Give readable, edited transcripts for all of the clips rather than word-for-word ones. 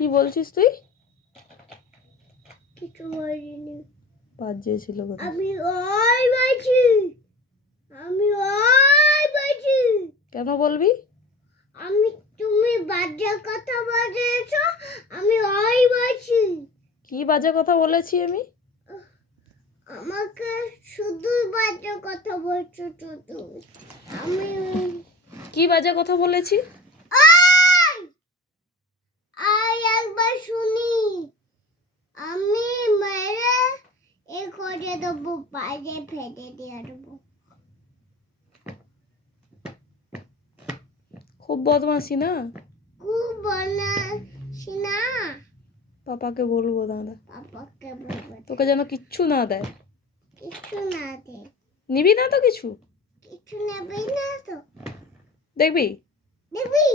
কি বলছিস তুই? কিছু বলিনি। বাজেছিল কথা। আমি ওই বলছি, আমি ওই বলছি। কেন বলবি? আমি তুমি বাজে কথা বলেছো, আমি ওই বলছি। কি বাজে কথা বলেছি আমি? আমাকে শুধু বাজে কথা বলছো তো তুমি। আমি কি বাজে কথা বলেছি? আই আই একবার শুনি। আমি মেরে এ করে দেবো, বাইরে ফেলে দিয়ে দেবো। খুব বদমাশি না? খুব বানাসি না। পাপাকে বলবো দাঁড়া। পাপাকে বলবো তোকে যেন কিচ্ছু না দেয়। কিছু না দে। নিবি না তো কিছু? কিছু নেবেই না তো? দেখবি? দেখবি?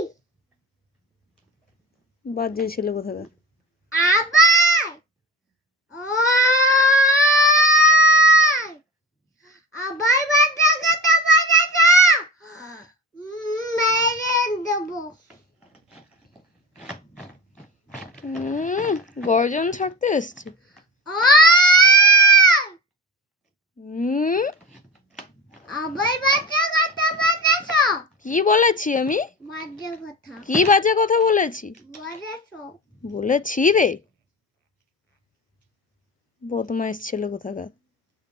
বাজেছিল কোথাকার। আবার ওই আবার বাচ্চা কথা বলেছ, মেরে দেবো। গর্জন ছাড়তে এসছে। ওই আবার বাচ্চা কথা বলেছ। কি বলেছি আমি? বাজে কথা কি বাজে কথা বলেছি? বলেছ। বলেছি রে। বদমাইশ ছেলে কোথাকার।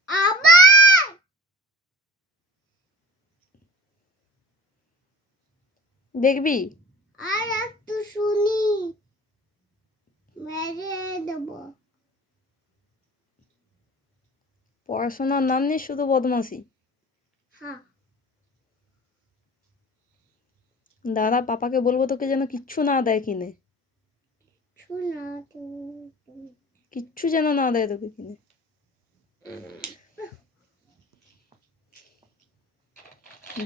আবার দেখবি? আর একটু শুনি, মেরে দেবো। পড়াশোনার নাম নিয়ে শুধু বদমাশি। হ্যাঁ, দাদা পাপাকে বলবো তোকে যেন কিচ্ছু না দেয় কিনে। শোনা তুমি। কিচ্ছু যেন না দেয় তোকে কিনে।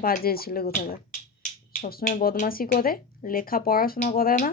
বাজে ছেলে কোথাকার। সবসময় বদমাশি করে, লেখা পড়াশোনা করে না।